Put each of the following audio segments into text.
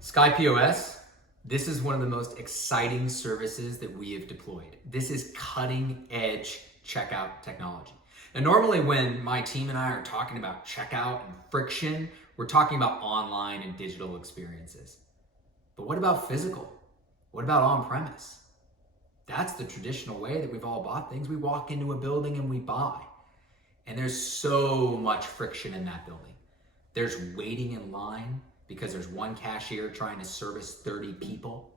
SkyPOS, this is one of the most exciting services that we have deployed. This is cutting edge checkout technology. And normally when my team and I are talking about checkout and friction, we're talking about online and digital experiences. But what about physical? What about on-premise? That's the traditional way that we've all bought things. We walk into a building and we buy. And there's so much friction in that building. There's waiting in line because there's one cashier trying to service 30 people.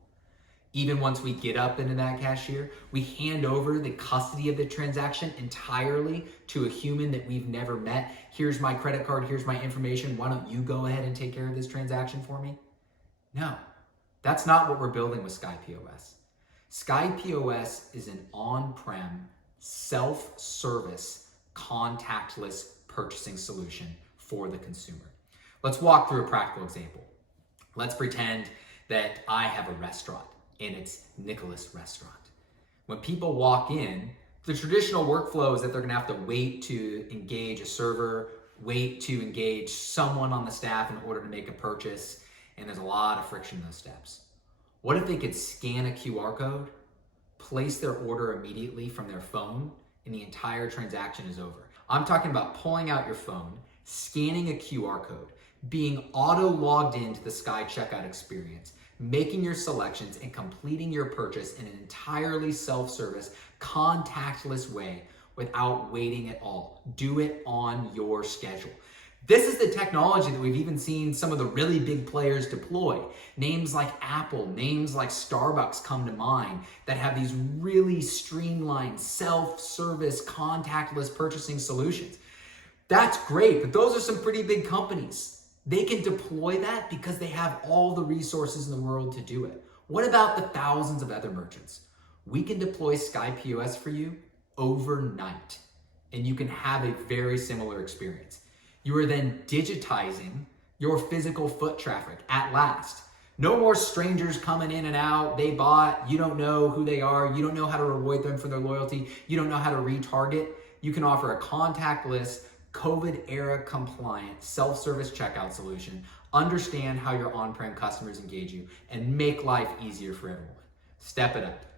Even once we get up into that cashier, we hand over the custody of the transaction entirely to a human that we've never met. Here's my credit card, here's my information. Why don't you go ahead and take care of this transaction for me? No, that's not what we're building with SkyPOS. SkyPOS is an on-prem, self-service, contactless purchasing solution for the consumer. Let's walk through a practical example. Let's pretend that I have a restaurant and it's Nicholas Restaurant. When people walk in, the traditional workflow is that they're gonna have to wait to engage a server, wait to engage someone on the staff in order to make a purchase, and there's a lot of friction in those steps. What if they could scan a QR code, place their order immediately from their phone, and the entire transaction is over? I'm talking about pulling out your phone, scanning a QR code, being auto-logged into the Sky checkout experience, making your selections and completing your purchase in an entirely self-service, contactless way without waiting at all. Do it on your schedule. This is the technology that we've even seen some of the really big players deploy. Names like Apple, names like Starbucks come to mind that have these really streamlined, self-service, contactless purchasing solutions. That's great, but those are some pretty big companies. They can deploy that because they have all the resources in the world to do it. What about the thousands of other merchants? We can deploy SkyPOS for you overnight, and you can have a very similar experience. You are then digitizing your physical foot traffic at last. No more strangers coming in and out. They bought, you don't know who they are. You don't know how to reward them for their loyalty. You don't know how to retarget. You can offer a contactless, COVID-era compliant self-service checkout solution, understand how your on-prem customers engage you, and make life easier for everyone. Step it up.